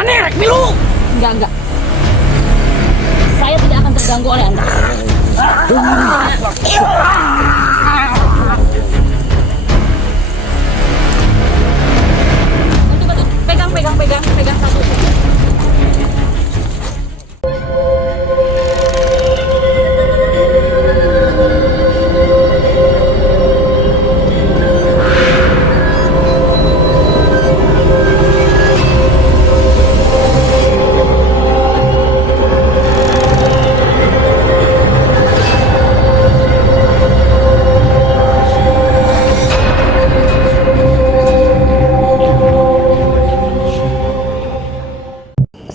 Mana rek milu? Enggak. Saya tidak akan terganggu oleh Anda. Bantu, pegang satu.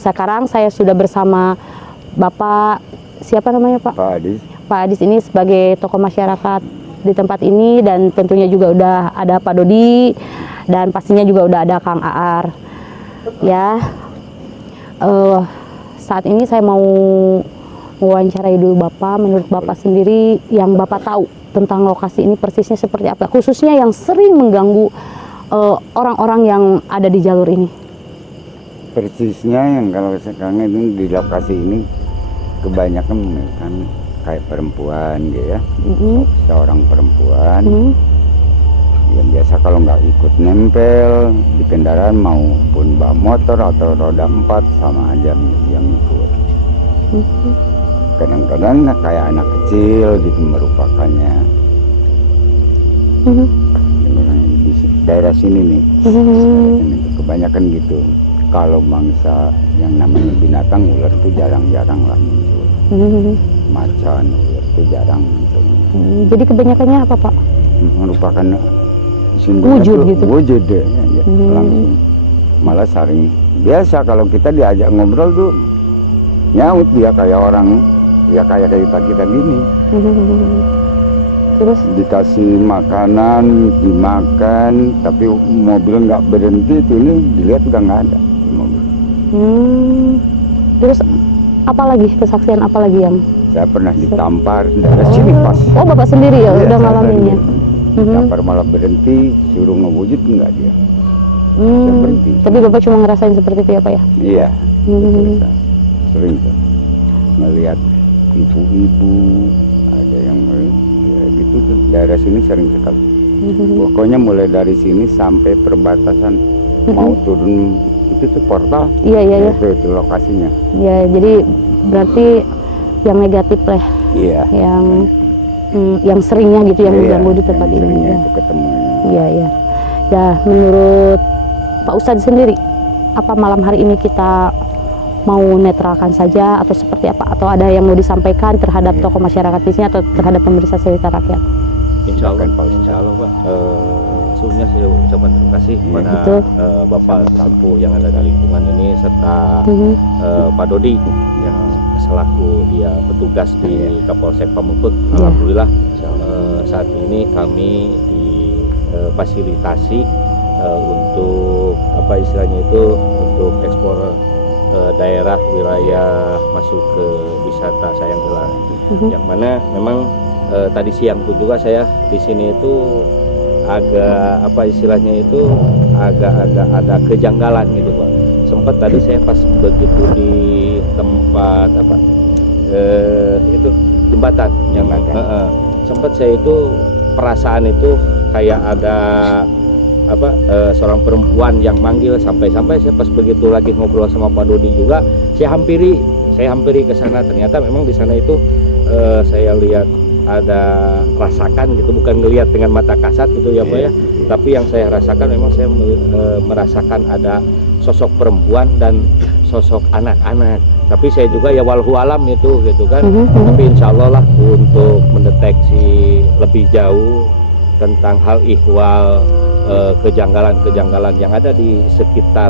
Sekarang saya sudah bersama Bapak, siapa namanya Pak? Pak Adis. Pak Adis ini sebagai tokoh masyarakat di tempat ini, dan tentunya juga udah ada Pak Dodi, dan pastinya juga udah ada Kang Aar. Ya, saat ini saya mau mewawancarai dulu Bapak. Menurut Bapak sendiri, yang Bapak tahu tentang lokasi ini persisnya seperti apa? Khususnya yang sering mengganggu orang-orang yang ada di jalur ini. Persisnya yang kalau sekarang itu di lokasi ini kebanyakan kan kayak perempuan gitu ya. Seorang perempuan yang biasa kalau nggak ikut nempel di kendaraan maupun bawa motor atau roda 4 sama aja yang ikut. Kadang-kadang kayak anak kecil gitu merupakannya. Di daerah sini nih, kebanyakan gitu. Kalau bangsa yang namanya binatang, ular itu jarang-jarang lah muncul. Macan, ular itu jarang muncul. Jadi kebanyakannya apa Pak? Merupakan wujud gitu? Wujud deh, ya, langsung. Malah sering biasa kalau kita diajak ngobrol tuh nyaut dia kayak orang, ya kayak kita gini. Terus dikasih makanan, dimakan, tapi mobil nggak berhenti, itu ini dilihat udah nggak ada di mobil. Terus apalagi kesaksian apalagi yang Saya pernah ditampar dari sini pas. Oh Bapak sendiri ya, Iya, udah saya ngalaminnya. sendiri. Ditampar malah berhenti, suruh ngewujud enggak dia. Saya berhenti. Tapi Bapak cuma ngerasain seperti itu ya Pak ya? Iya. Betul, sering tuh melihat ibu-ibu, ada yang ya, gitu tuh. Daerah sini sering sekali. Pokoknya mulai dari sini sampai perbatasan mau turun itu tuh portal. Iya. Itu lokasinya. Ya, jadi berarti yang negatif lah. Iya. Yang seringnya gitu yang mengganggu di tempat yang ini. seringnya Ya. itu ketemunya. Iya. Ya, menurut Pak Ustadz sendiri, apa malam hari ini kita mau netralkan saja atau seperti apa? Atau ada yang mau disampaikan terhadap tokoh masyarakat di sini atau terhadap pemerintah sekitar rakyat? Insya Allah Pak. Sebelumnya saya ucapkan terima kasih kepada Bapak Sampo yang ada di lingkungan ini, serta Pak Dodi yang selaku dia petugas di Kapolsek Pamengpeuk. Alhamdulillah saat ini kami difasilitasi untuk apa istilahnya itu, untuk ekspor daerah wilayah masuk ke wisata Sayang Heulang, yang mana memang tadi siang pun juga saya di sini itu agak apa istilahnya itu agak ada kejanggalan gitu Pak. Sempat tadi saya pas begitu di tempat apa itu jembatan yang sempat saya itu perasaan itu kayak ada apa seorang perempuan yang manggil, sampai saya pas begitu lagi ngobrol sama Pak Dodi juga saya hampiri ke sana. Ternyata memang di sana itu saya lihat ada rasakan gitu, bukan ngelihat dengan mata kasat gitu ya Pak ya, tapi yang saya rasakan memang saya merasakan ada sosok perempuan dan sosok anak-anak. Tapi saya juga ya walhu alam itu gitu kan, tapi insya Allah lah untuk mendeteksi lebih jauh tentang hal ihwal kejanggalan-kejanggalan yang ada di sekitar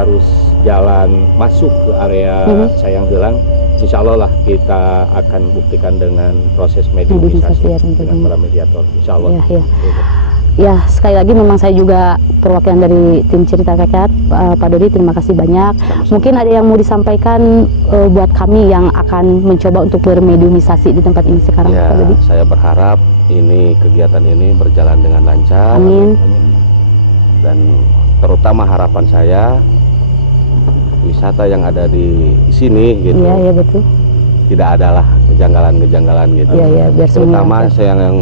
arus jalan masuk ke area Sayang Heulang, insya Allah lah kita akan buktikan dengan proses mediumisasi dengan para mediator, insya Allah. Ya, sekali lagi memang saya juga perwakilan dari tim Cerita Rakyat, Pak Dodi, terima kasih banyak. Mungkin ada yang mau disampaikan buat kami yang akan mencoba untuk bermediumisasi di tempat ini sekarang, ya, Pak Dodi? Saya berharap kegiatan ini berjalan dengan lancar. Amin. Dan terutama harapan saya wisata yang ada di sini gitu. Iya, iya betul. Tidak adalah kejanggalan-kejanggalan gitu. Iya, iya, biar Terutama semuanya. saya yang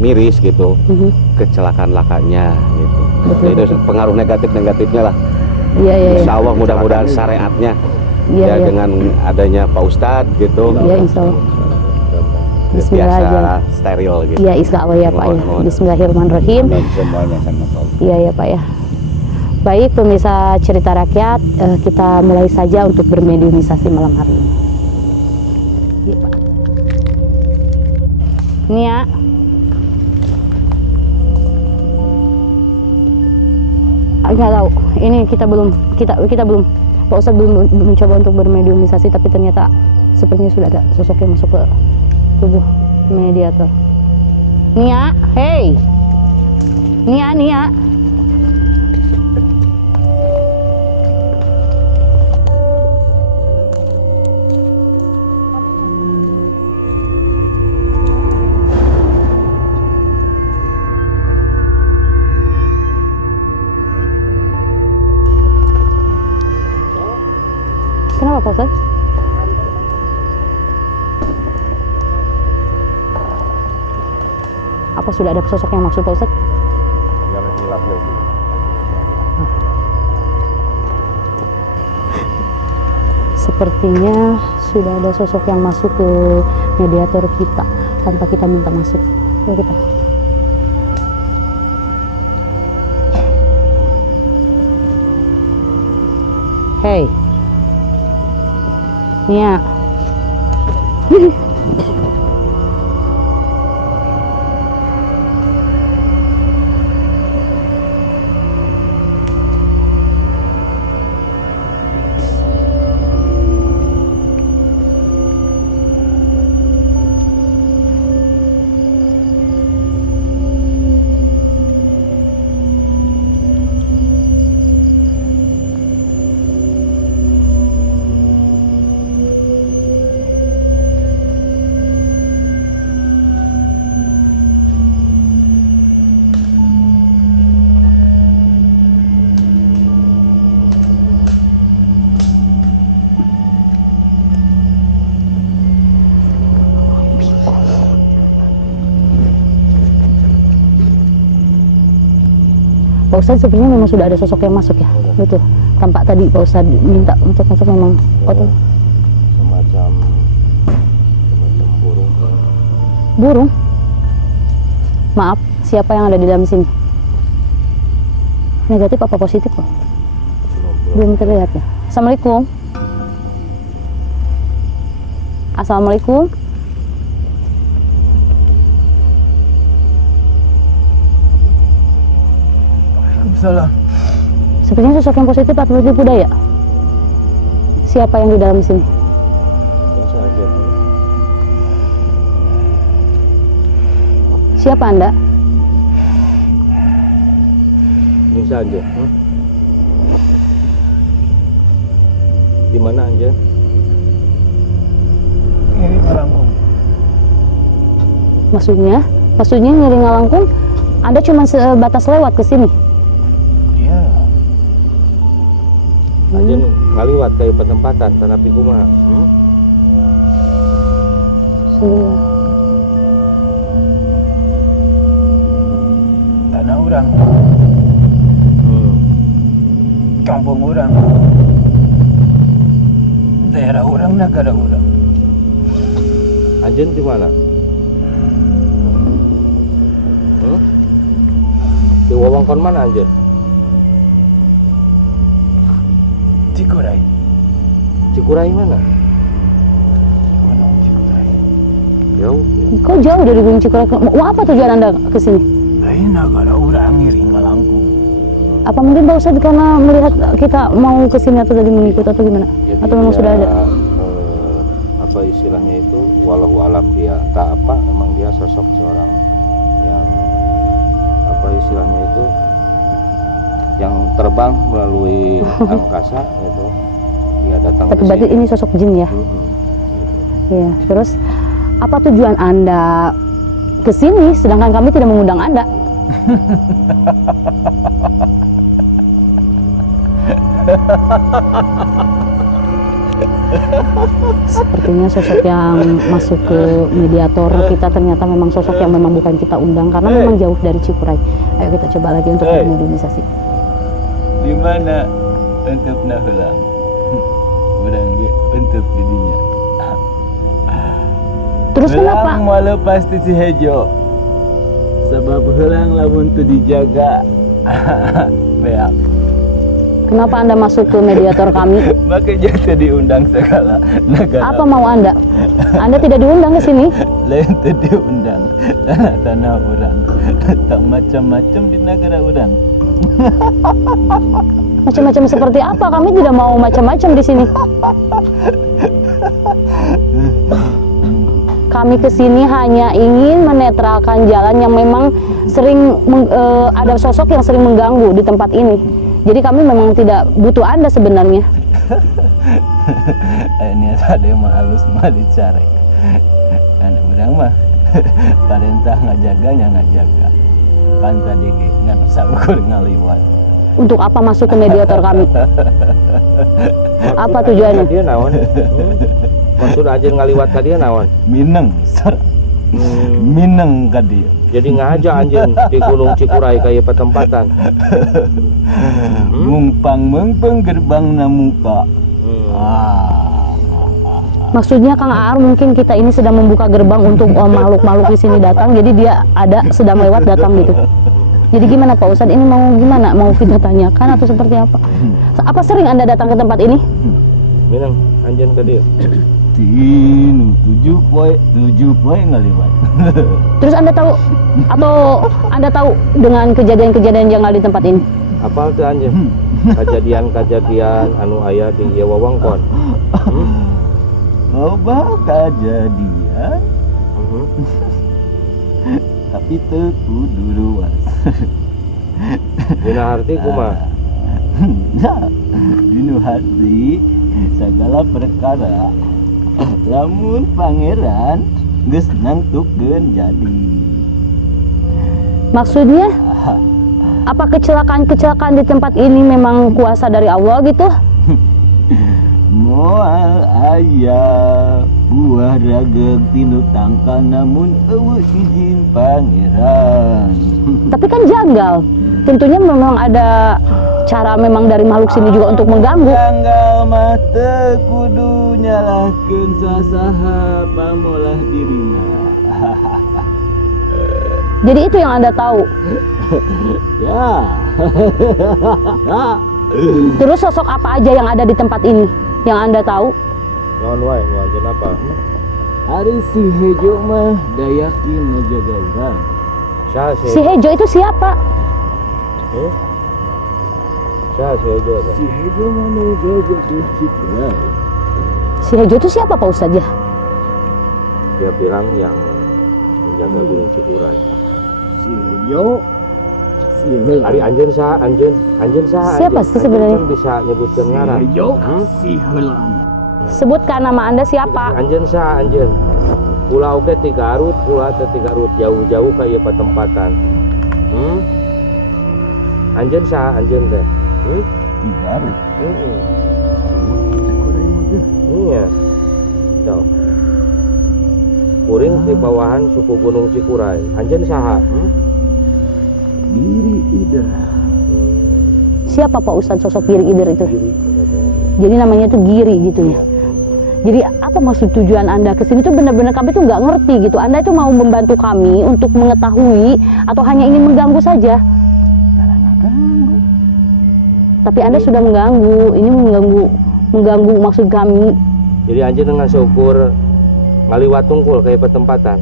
miris gitu, Mhm. kecelakaan lakanya gitu. Betul, Itu betul. pengaruh negatifnya lah. Iya, iya, iya. Insya Allah mudah-mudahan syariatnya Iya, ya iya. dengan adanya Pak Ustadz gitu. Iya, insya Allah. Bismillah Biasa aja. steril gitu. Iya, insya Allah ya Pak ya. Mohon. Bismillahirrahmanirrahim. Dan semuanya sama Pak. Iya ya Pak ya. Baik pemirsa cerita rakyat, kita mulai saja untuk bermediumisasi malam hari ini. Iya Pak. Ini ya. Nggak tahu. Ini kita belum Pak Ustadz belum mencoba untuk bermediumisasi, tapi ternyata sepertinya sudah ada sosok yang masuk ke tubuh mediator. Nia, hey, Nia. Kenapa Pak Ustadz? Apa sudah ada sosok yang masuk Pak Ustadz? Jangan hilapnya dulu. Sepertinya sudah ada sosok yang masuk ke mediator kita tanpa kita minta masuk. Ya kita. Hey, Nia. Pak Ustadz sepertinya memang sudah ada sosok yang masuk ya, betul. Tampak tadi Pak Ustadz minta untuk masuk memang. Ya, semacam burung. Burung. Maaf, siapa yang ada di dalam sini? Negatif apa positif Pak? Belum terlihat ya. Assalamualaikum. Assalamualaikum. Salam. Sepertinya sosok yang positif atau tipu daya. Siapa yang di dalam sini? Bisa aja. Siapa Anda? Bisa aja. Di mana aja? Ini Ngalangkung. Maksudnya nyari Ngalangkung, Anda cuma sebatas lewat ke sini. Iya. Aja ngaliwat kayak penempatan tanah pikuma. Sebenarnya. Tanah orang, kampung orang, daerah orang, negara orang. Anjen di mana? Di wewengkon mana Anjen? Cikuray. Cikuray mana? Gunung Cikuray. Jauh. Ya. Kok jauh dari Gunung Cikuray? Mau apa tujuan Anda ke sini? Lain negara orang ngiri Ngalangkung. Apa mungkin Pak Ustadz karena melihat kita mau ke sini atau tadi mengikut atau gimana? Jadi Atau memang dia, sudah ada? Apa istilahnya itu, walau alam dia tak apa, memang dia sosok seorang yang apa istilahnya itu, yang terbang melalui angkasa itu, dia datang Tapi ke berarti sini. ini sosok jin ya? Gitu. Iya. Terus apa tujuan Anda ke sini sedangkan kami tidak mengundang Anda? Sepertinya sosok yang masuk ke mediator kita ternyata memang sosok yang memang bukan kita undang karena memang jauh dari Cikuray. Ayo kita coba lagi untuk bermobilisasi. Di mana untuk nahulang? Urang ge untuk didinya. Terus kenapa? Helang walau pasti si Hejo. Sebab helang lamun teu dijaga. Beak. Kenapa Anda masuk ke mediator kami? Maka jadi diundang segala negara. Apa mau Anda? Anda tidak diundang ke sini. Lain teu diundang. Tanah orang. Tak macam-macam di negara orang. Macam-macam seperti apa? Kami tidak mau macam-macam di sini. Kami ke sini hanya ingin menetralkan jalan yang memang sering ada sosok yang sering mengganggu di tempat ini. Jadi kami memang tidak butuh Anda sebenarnya. Ini ada yang mah halus mah dicarek. Kan urang mah perintah ngajaganya ngajaga. Pan tadi ge ngan saukur ngaliwat. Untuk apa masuk ke mediator kami? Apa tujuannya? Dia naon? Maksud Anjeun ngaliwat tadi naon? Mineng, Mineng ka dieu. Jadi ngajak Anjeun di Gunung Cikuray kayak petempatan. Mumpang mengpeng gerbang na muka. Maksudnya Kang Aar mungkin kita ini sedang membuka gerbang untuk makhluk-makhluk di sini datang, jadi dia ada sedang lewat datang gitu. Jadi gimana Pak Ustadz, ini mau gimana? Mau kita tanyakan atau seperti apa? Apa sering Anda datang ke tempat ini? Minang Anjeun tadi. Tinu 7 poe ngaliwat. Terus Anda tahu atau Anda tahu dengan kejadian-kejadian yang ada di tempat ini? Apal teu Anjeun? Kejadian-kejadian anu aya di ieu wewengkon. Loba kejadian. Tapi teu kudu luas. Dina harti kumaha? Nah, dinu hati segala perkara lamun pangeran geus nangtukeun jadi. Maksudnya apa kecelakaan-kecelakaan di tempat ini memang kuasa dari Allah gitu? Moal aya buah rageg tinu tangkal namun eueuh izin pangeran. Tapi kan janggal. Tentunya memang ada cara memang dari makhluk sini juga untuk mengganggu. Janggal mah teu kudu nyalahkeun sasaha pamolah dirina. Jadi itu yang Anda tahu. Ya. Terus sosok apa aja yang ada di tempat ini yang Anda tahu? Naon wae nu Anjeun apa? Ari si Hejo mah dayakin ngejaga urang. Saha Si Hejo itu siapa? Saha si Hejo teh? Si Hejo mah ngejaga Cikuray. Si Hejo itu siapa Pak Ustadz ya? Dia bilang yang menjaga Gunung Cikuray. Si Hejo si Hejo. Ari Anjeun saha? Anjeun saha? Siapa sih sebenarnya? Anjeun kan bisa nyebutkeun ngaran. Hejo si Helang. Sebutkan nama Anda siapa? Anjeun saha Anjeun? Pulau ge ti Garut, pulau teh ti Garut jauh-jauh ka ieu patempatan. Anjeun saha Anjeun teh? Di Garut. Iya. Tuh. Kuring di bawahan suku Gunung Cikuray. Anjeun saha? Diri ida. Siapa Pak Ustadz sosok Giri-Idir itu? Jadi namanya itu Giri gitu ya. Jadi apa maksud tujuan Anda ke sini tuh benar-benar kami tuh nggak ngerti gitu. Anda itu mau membantu kami untuk mengetahui atau hanya ingin mengganggu saja? Tapi Anda sudah mengganggu. Ini mengganggu maksud kami. Jadi Anjeun dengan syukur ngaliwat tungkul kayak petempatan.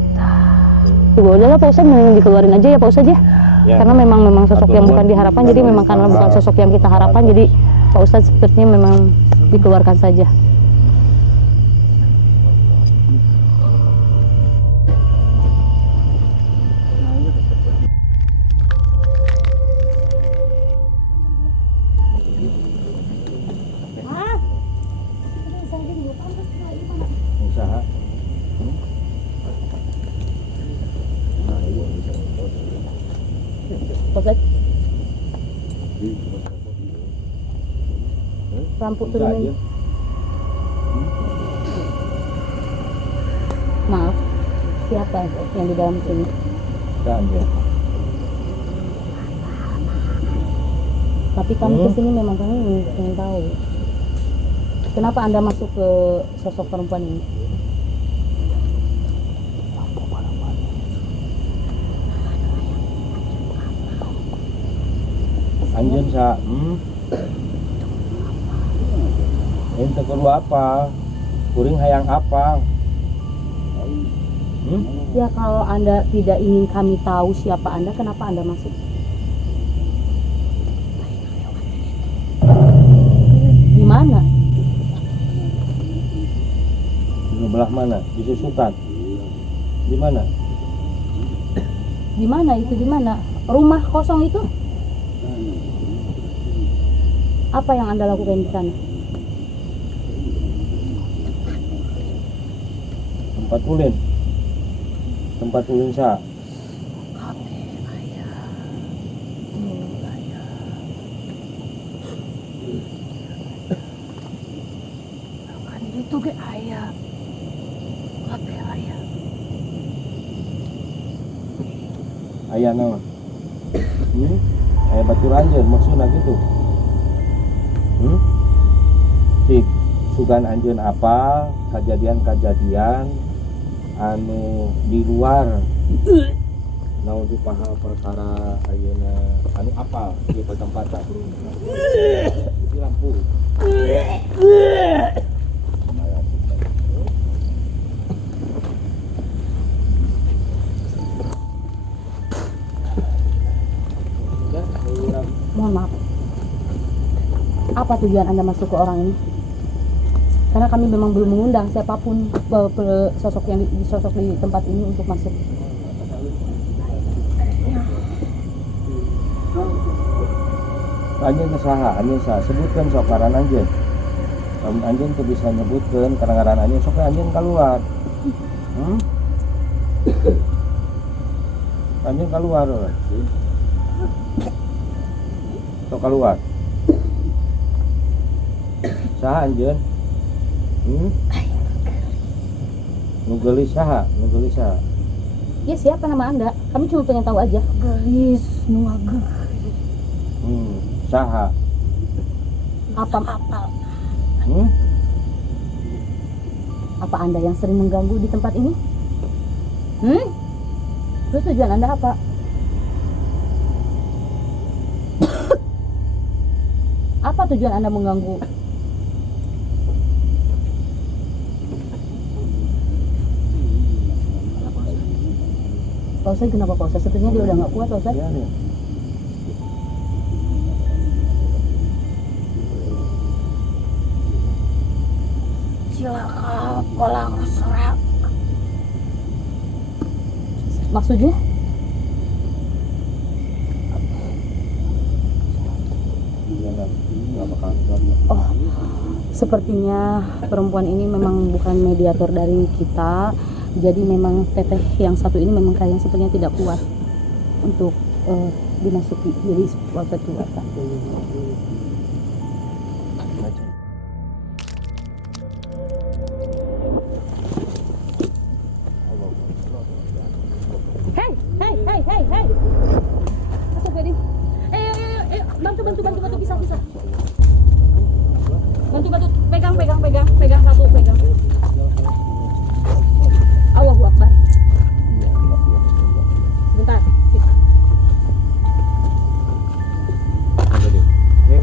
Ya udahlah Pak Ustadz, mending dikeluarin aja ya Pak Ustadz ya. Ya. Karena memang sosok yang bukan diharapkan, jadi memang karena bukan sosok yang kita harapkan, jadi Pak Ustadz sepertinya memang dikeluarkan saja. Usaha. Pak Ustadz, lampu turunin. Maaf, siapa yang di dalam sini? Anjen. Tapi kami kesini memang kami ingin tahu. Kenapa Anda masuk ke sosok perempuan ini? Anjen sa, ente perlu apa? Kuring hayang apa? Ya kalau Anda tidak ingin kami tahu siapa Anda, kenapa Anda masuk? Di mana? Di belah mana? Di Susukan. Di mana? Di mana itu? Di mana? Rumah kosong itu? Apa yang Anda lakukan di sana? Tempat ulin. Tempat ulin sa. Itu ke ayah. Apa ayah? Ayah naon? Ayah batur anjeun maksudna gitu. Sik sugan anjeun apa kejadian-kejadian anu di luar naon di paha perkara ayeuna anu apal di pertempatan di lampu. Mohon maaf. Apa tujuan Anda masuk ke orang ini? Karena kami memang belum mengundang siapapun sosok yang sosok di tempat ini untuk masuk. Anjeun saha? Anjeun saha? Sebutkeun sok ngaran anjeun. Lamun anjeun teu bisa nyebutkeun karena ngaran anjeun sok anjeun keluar. Anjeun keluar. Sok keluar. Saha anjeun? Nu geulis saha? Nu geulis saha? Ya siapa nama Anda? Kami cuma pengen tahu aja. Gelis, nuageng. Saha? Apa? Apa Anda yang sering mengganggu di tempat ini? Terus tujuan Anda apa? Apa tujuan Anda mengganggu? Pak Ustadz, kenapa Pak Ustadz? Sepertinya dia udah gak kuat Pak Ustadz. Biarin. Cilaka pola serak. Maksudnya? Oh, sepertinya perempuan ini memang bukan mediator dari kita. Jadi memang teteh yang satu ini memang kayaknya sepertinya tidak kuat untuk dimasuki. Jadi waktu keluarga. Hey. Masuk Bedi. Bantu bisa. Bantu pegang satu. Allahu Akbar. Sebentar. Ini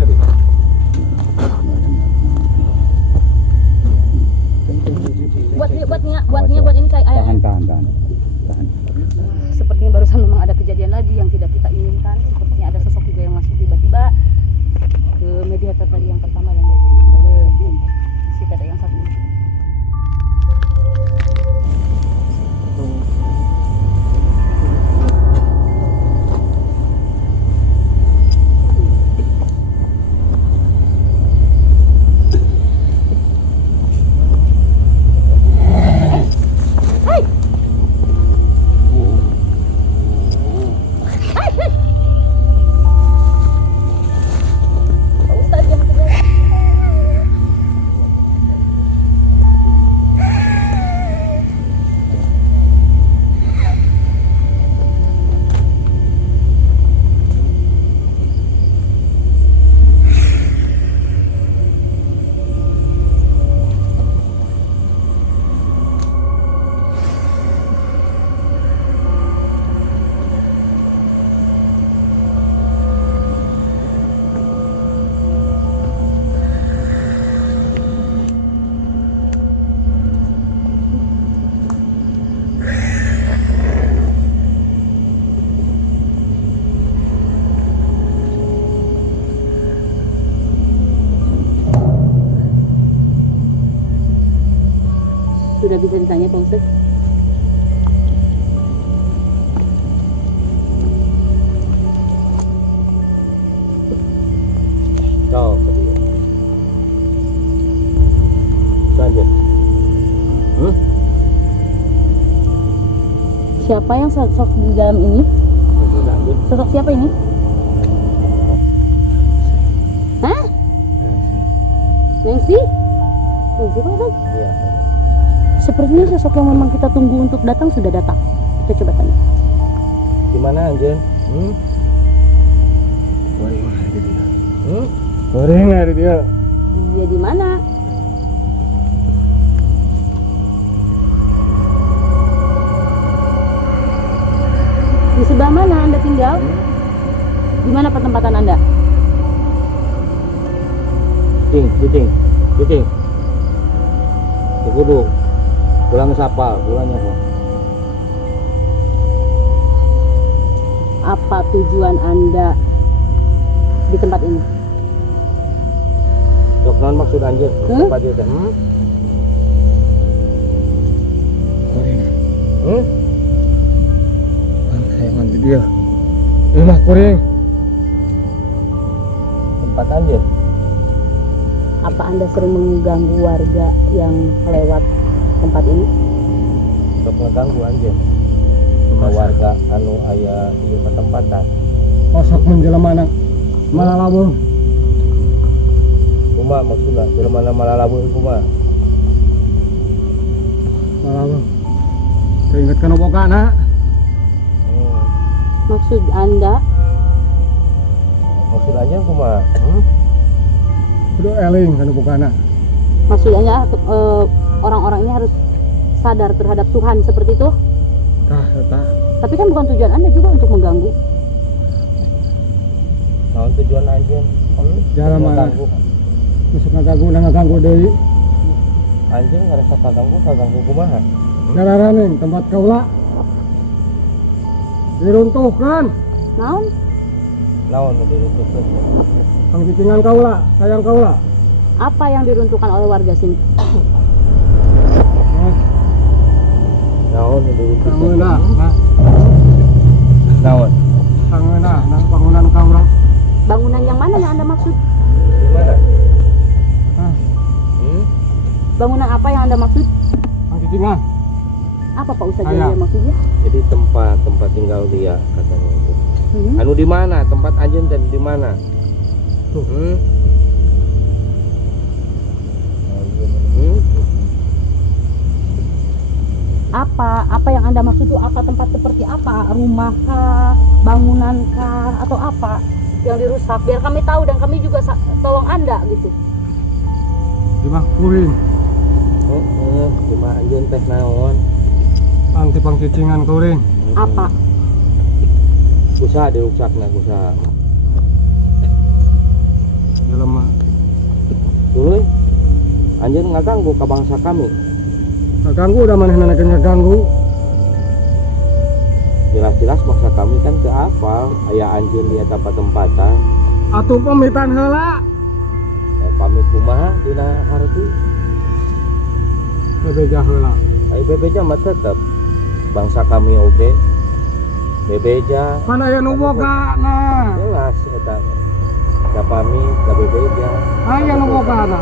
sudah bisa ditanya Pak Ustadz? Jawab tadi. Lanjut. Siapa yang sosok di dalam ini? Lanjut. Sosok siapa ini? Hah? Nancy? Nancy Pak Ustadz? Iya. Sepertinya sosok yang memang kita tunggu untuk datang sudah datang. Kita coba tanya. Gimana Anjen? Goreng hari dia. Goreng hari dia. Dia di mana? Di sebelah mana Anda tinggal? Di mana penempatan Anda? Giting. Di Kudung. Pulang sapal, pulangnya kok. Apa tujuan Anda di tempat ini? Dok, non maksud Anjen? Tempat dia teh. Sayangan dia. Mah goreng. Tempat Anjen. Apa Anda sering mengganggu warga yang lewat tempat ini? Dok ngeganggu Anjen. Cuma warga anu aya di pertempatan. Kosok menjelema malah labung. Kuma maksudnya jelema malalabun kuma. Malah labung. Keinget kana bokana. Maksud Anda? Maksud Anjen kuma. Kudu eling kana bokana. Maksud Anda orang-orang ini harus sadar terhadap Tuhan seperti itu? Tah eta. Tapi kan bukan tujuan Anda juga untuk mengganggu. Naon tujuan Anjen? Jalan mana? Ngeganggu. Masuk ngaganggu deui. Anjen ngarasa kaganggu kumaha? Jararaneng tempat kaula diruntuhkan. Naon? Naon nu diruntuhkeun? Kang cicingan kaula, sayang kaula. Apa yang diruntuhkan oleh warga sini? Naon nu diruntuhkeun? Sangeuna, Naon? sangeuna nang bangunan kaula. Bangunan yang mana yang Anda maksud? Di mana? Bangunan apa yang Anda maksud? Kang cicingan. Apa Pak Ustadz Saya. yang maksudnya? Jadi tempat tinggal dia katanya itu. Anu di mana? Tempat Anjen dan di mana? Tuh. Apa yang Anda maksud itu? Apa tempat seperti apa? Rumah kah? Bangunan kah? Atau apa yang dirusak? Biar kami tahu dan kami juga tolong Anda gitu. Di mah kuring. Cuma Anjen teh naon? Anti pang cicingan kuring. Apa? Usaha dirusakna usaha. Jelema Dulu Anjen ngaganggu ka bangsa kami. ngaganggu udah manehna ngaganggu. Jelas-jelas bangsa kami kan teu apal aya Anjen di eta patempatan. Atuh pamitan heula. Pamit kumaha dina harti. Bebeja heula. Ai bebeja mah tetep bangsa kami oge. Bebeja Kan aya nu bogana. jelas eta. Da pamit da bebeja. Aya nu bogana.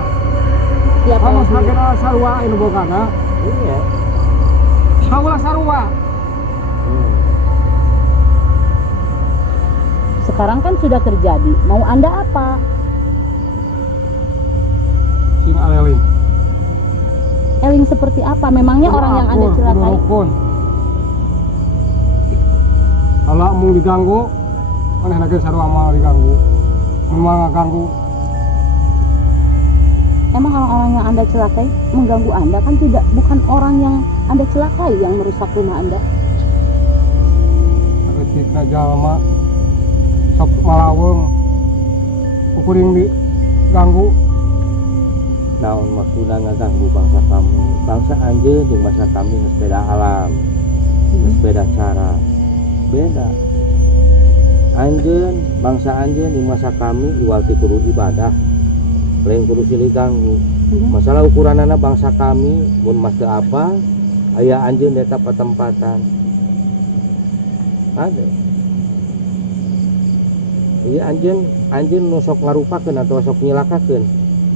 Siapa Kamu yang dulu? sakit sarua anu bogana. Iya. Saula sarua. Sekarang kan sudah terjadi. Mau Anda apa? Sing aleling. Eling seperti apa? Memangnya orang yang Anda celakai? Rukun. Kalau mau diganggu, maneh lagi sarua mau diganggu. Mau ngaganggu. Emang orang-orang yang Anda celakai mengganggu Anda kan tidak, bukan orang yang Anda celakai yang merusak rumah Anda. Ketika jalma sok malaweng ukuring diganggu. Naon maksudna ngaganggu bangsa kami? Bangsa Anjeun jeung bangsa kami geus beda alam. Geus beda cara. Beda. Anjeun, bangsa Anjeun jeung bangsa kami iwal ti kudu ibadah. lain kudu silih ganggu. Masalah ukuranana bangsa kami mun mas teu apa aya anjeun eta patempatan ada. Iya anjeun nu sok ngarupakeun atau sok nyilakakeun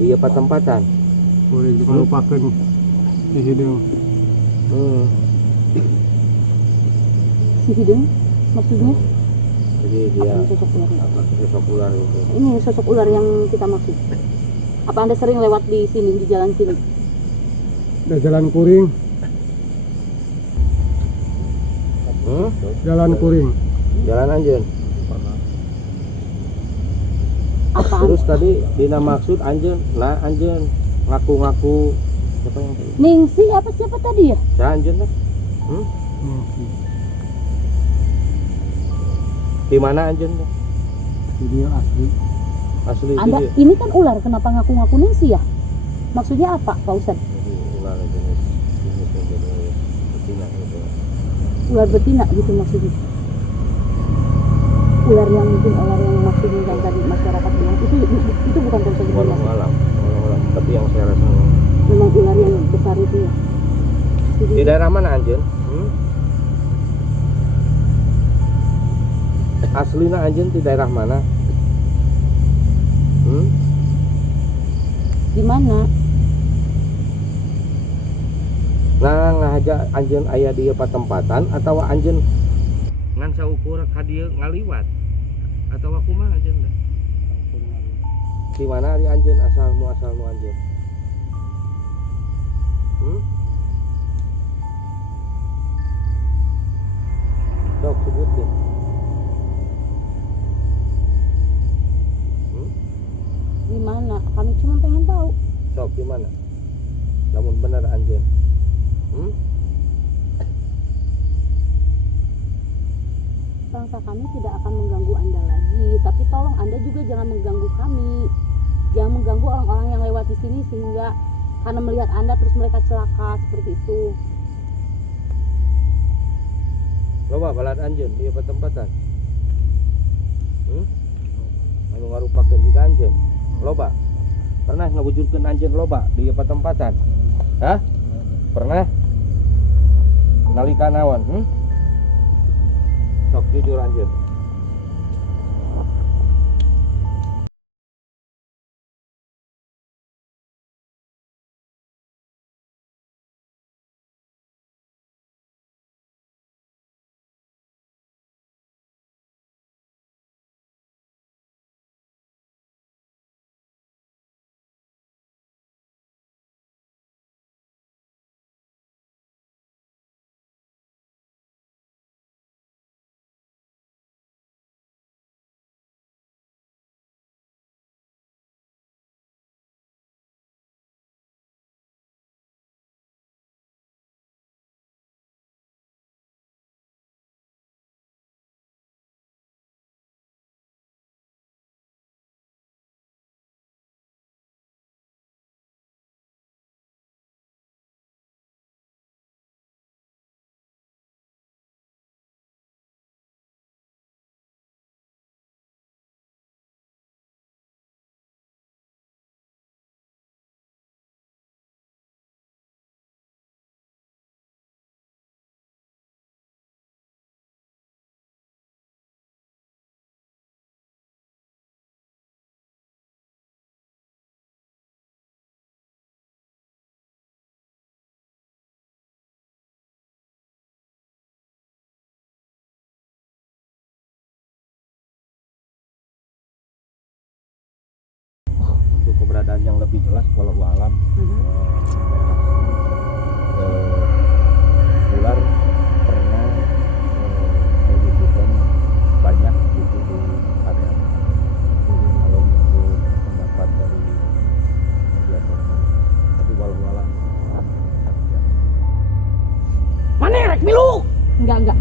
ieu patempatan. Boleh dilupakan di hidung. Si hidung maksudnya? Jadi dia Apa sosok ular? apa sosok ular itu. Ini sosok ular yang kita maksud. Apa Anda sering lewat di sini, di jalan sini? Ada jalan kuring, jalan kuring. Jalan anjeun. Apa? Terus tadi dina maksud anjeun, nah anjeun ngaku-ngaku siapa yang tadi? Ningsi apa siapa tadi ya? Saya anjeun teh. Di mana anjeun teh? Video asli. Asli itu Anda dia. ini kan ular, kenapa ngaku-ngaku Ningsi ya? Maksudnya apa, Pak Ustadz? Jadi ular jenis yang jadi betina gitu. Ular betina gitu maksudnya. Ular yang mungkin ular yang maksudnya yang tadi masyarakat bilang itu bukan Pak Ustadz. Walau alam. Tapi yang saya rasa Memang ular yang besar itu ya. di daerah mana anjeun? Aslina anjeun di daerah mana? Di mana? Nah ngahaja anjeun aya di patempatan atau anjeun ngan saukur ka dieu ngaliwat atau kumaha anjeun teh? Di mana di anjeun asalmu anjeun? Sok sebutkeun. Di mana? Kami cuma pengen tahu. Sok di mana? Namun benar anjeun. Bangsa kami tidak akan mengganggu Anda lagi, tapi tolong Anda juga jangan mengganggu kami. Jangan mengganggu orang-orang yang lewat di sini sehingga karena melihat Anda terus mereka celaka seperti itu. Loba balad anjeun di patempatan. Anu ngarupakeun di anjeun. Loba. Pernah ngabujurkeun anjeun loba di patempatan? Hah? Pernah? Nalika naon? Sok jujur anjeun. Untuk keberadaan yang lebih jelas walau alam ular pernah mewujudkan banyak gitu di area kalau menurut pendapat dari media sosial, tapi walau alam Mana rek milu? Enggak.